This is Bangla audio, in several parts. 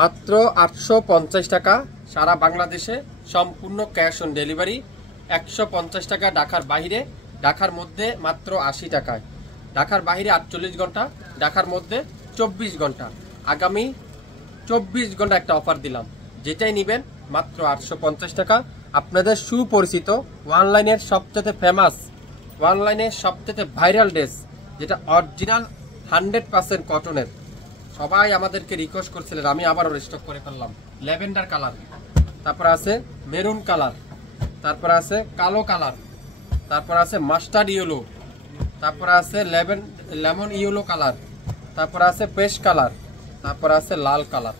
মাত্র 850 টাকা সারা বাংলাদেশে সম্পূর্ণ ক্যাশ অন ডেলিভারি। 150 টাকা ঢাকার বাইরে, ঢাকার মধ্যে মাত্র 80 টাকায়। ঢাকার বাইরে 48 ঘন্টা, ঢাকার মধ্যে 24 ঘন্টা। আগামী 24 ঘন্টা একটা অফার দিলাম, যেটাই নেবেন মাত্র 850 টাকা। আপনাদের সুপরিচিত অনলাইনের সবচেয়ে ফেমাস, অনলাইনের সবচেয়ে ভাইরাল ড্রেস, যেটা অরিজিনাল 100% কটনের। সবাই আমাদেরকে রিকোয়েস্ট করছিলেন, আমি আবারও রিস্টক করে ফেললাম। ল্যাভেন্ডার কালার, তারপর আছে মেরুন কালার, তারপর আছে কালো কালার, তারপর আছে মাস্টার্ড ইয়েলো, তারপর আছে লেমন ইয়েলো কালার, তারপর আছে পেস্ট কালার, তারপর আছে লাল কালার।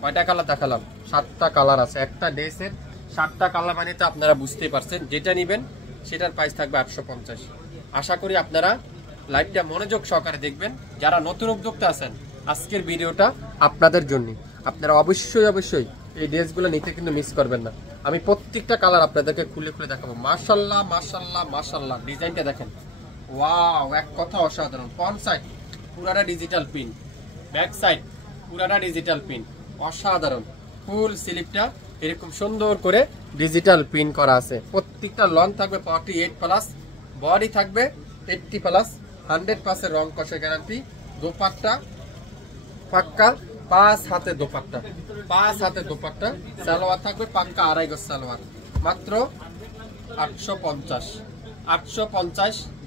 কয়টা কালার দেখালাম? 7টা কালার আছে। একটা ড্রেসের 7টা কালার মানে তো আপনারা বুঝতেই পারছেন। যেটা নেবেন সেটার প্রাইস থাকবে 850। আশা করি আপনারা লাইভটা মনোযোগ সহকারে দেখবেন। যারা নতুন উদ্যোক্তা আছেন, আজকের ভিডিওটা আপনাদের জন্য। আপনারা অবশ্যই এই ড্রেসগুলো নিতে কিন্তু মিস করবেন না। আমি প্রত্যেকটা কালার আপনাদেরকে খুলে খুলে দেখাবো। মাশাআল্লাহ মাশাআল্লাহ মাশাআল্লাহ, ডিজাইনটা দেখেন, ওয়াও, এক কথা অসাধারণ। ফ্রন্ট সাইড পুরাটা ডিজিটাল প্রিন্ট, ব্যাক সাইড পুরাটা ডিজিটাল প্রিন্ট, অসাধারণ। ফুল স্লিপটা এরকম সুন্দর করে ডিজিটাল প্রিন্ট করা আছে। প্রত্যেকটা লং থাকবে 48+, বডি থাকবে 80+, 100% রং কষে গ্যারান্টি। দোপাট্টা পাক্কা 5 হাতে দোপাট্টা, 5 হাতে দোপাট্টা। সালোয়ার থাকবে পাক্কা 2.5 গজ সালোয়ার। মাত্র 850।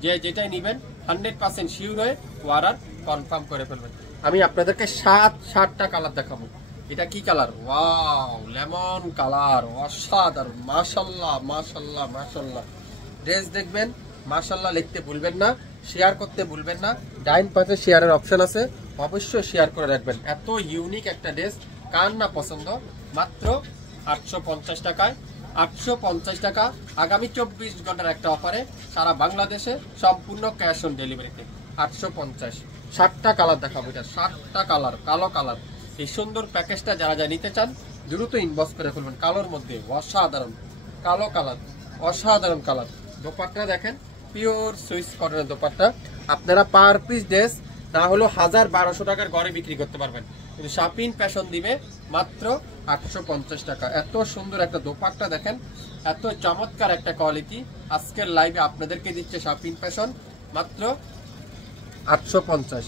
যে যেটাই নেবেন 100% শিওর হয়ে অর্ডার কনফার্ম করে ফেলবেন। আমি আপনাদেরকে 7টা কালার দেখাবো। এটা কি কালার? ওয়াও, লেমন কালার, অসাধারণ। মাশাআল্লাহ মাশাআল্লাহ মাশাআল্লাহ। ড্রেস দেখবেন, মাশাআল্লাহ লিখতে ভুলবেন না, শেয়ার করতে ভুলবেন না। ডাইন পাশে শেয়ারের অপশন আছে, অবশ্যই শেয়ার করে রাখবেন। এত ইউনিক একটা ড্রেস, কার না পছন্দ। মাত্র 850 টাকায়, 850 টাকা। আগামী 24 ঘন্টার একটা অফারে সারা বাংলাদেশে সম্পূর্ণ ক্যাশ অন ডেলিভারিতে 850। 7টা কালার দেখাবো। এটা 7টা কালার, কালো কালার। এই সুন্দর প্যাকেজটা যারা যা নিতে চান দ্রুত ইনবক্স করে ফেলবেন। কালোর মধ্যে অসাধারণ কালো কালার, অসাধারণ কালার। দোপাট্টা দেখেন, পিওর সুইস কটনের দোপাট্টা। আপনারা পার পিস ড্রেস না হলো 1000-1200 টাকার ঘরে বিক্রি করতে পারবেন, কিন্তু শাপিন ফ্যাশন দিবে মাত্র 850 টাকা। এত সুন্দর একটা দোপাট্টা দেখেন, এত চমৎকার একটা কোয়ালিটি। আজকের লাইভে আপনাদেরকে দিচ্ছে শাপিন ফ্যাশন মাত্র 850।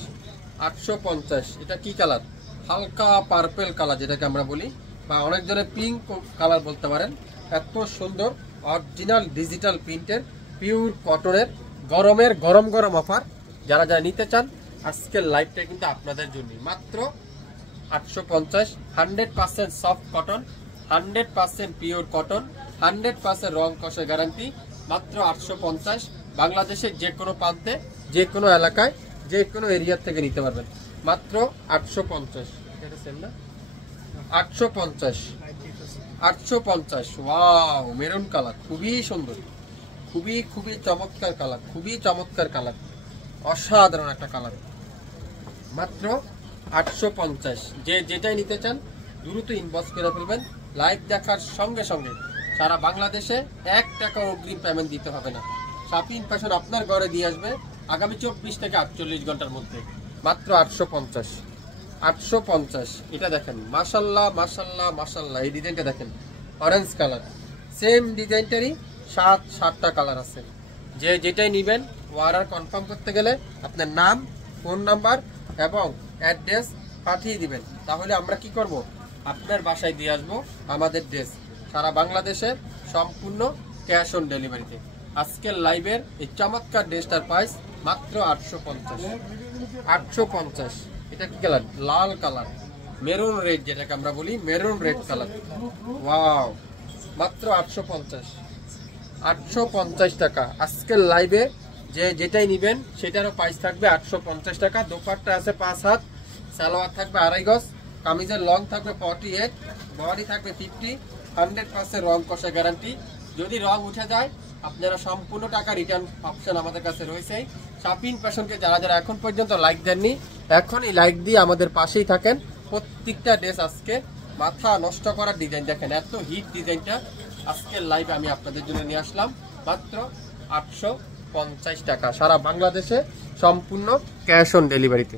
850। এটা কি কালার? হালকা পার্পেল কালার, যেটাকে আমরা বলি, বা অনেক জনের পিঙ্ক কালার বলতে পারেন। এত সুন্দর অরিজিনাল ডিজিটাল প্রিন্টের পিওর কটনের গরমের গরম গরম অফার। যারা যারা নিতে চান আজকের লাইভটা কিন্তু আপনাদের জন্য। মাত্র 850। 100% সফট কটন, 100% পিওর কটন, 100% রং কষে গ্যারান্টি। মাত্র 850। বাংলাদেশের যে কোনো প্রান্তে, যে কোনো এলাকায়, যে কোনো এরিয়া থেকে নিতে পারবেন। মাত্র 850। এটা সেম না? 850। 850। ওয়াও, মেরুন কালার, খুবই সুন্দর, খুবই চমৎকার কালার, খুবই চমৎকার কালার, অসাধারণ একটা কালার। মাত্র 850। যে যেটাই নিতে চান দ্রুত ইনবক্স করে ফেলবেন। লাইভ দেখার সঙ্গে সঙ্গে সারা বাংলাদেশে 1 টাকা অগ্রিম পেমেন্ট দিতে হবে না। শাপিন ফ্যাশন আপনার ঘরে দিয়ে আসবে আগামী 24 থেকে 48 ঘন্টার মধ্যে। মাত্র 850। 850। এটা দেখেন, মাশাআল্লাহ মাশাআল্লাহ মাশাআল্লাহ। এই ডিজাইনটা দেখেন, অরেঞ্জ কালার। সেম ডিজাইনটারই 7টা কালার আছে। যে যেটাই নেবেন অর্ডার কনফার্ম করতে গেলে আপনার নাম, ফোন নাম্বার এবং অ্যাড্রেস পাঠিয়ে দিবেন। তাহলে আমরা কি করব? আপনার বাসায় দিয়ে আসবো আমাদের ড্রেস। সারা বাংলাদেশে সম্পূর্ণ ক্যাশ অন ডেলিভারিতে। আজকের লাইভের এই চমৎকার ড্রেসটার প্রাইস মাত্র 850। 850। এটা কি কালার? লাল কালার, মেরুন রেড, যেটাকে আমরা বলি মেরুন রেড কালার। ওয়াও, মাত্র 850। 850 টাকা। আজকের লাইভে যে যেটাই নেবেন সেটারও প্রাইস থাকবে 850 টাকা। দোপাট্টা আছে 5 হাত, সালোয়ার থাকবে 2.5 গজ, কামিজের লং থাকবে 48, বডি থাকবে 50, 100% রং কষা গ্যারান্টি। যদি রং উঠে যায় আপনারা সম্পূর্ণ টাকা রিটার্ন অপশন আমাদের কাছে রয়েছে। শাপিন ফ্যাশনকে যারা যারা এখন পর্যন্ত লাইক দেননি, এখনই লাইক দিয়ে আমাদের পাশেই থাকেন। প্রত্যেকটা ড্রেস আজকে মাথা নষ্ট করার ডিজাইন দেখেন, এত হিট ডিজাইনটা আজকের লাইভে আমি আপনাদের জন্য নিয়ে আসলাম মাত্র 850 টাকা। সারা বাংলাদেশে সম্পূর্ণ ক্যাশ অন ডেলিভারিতে।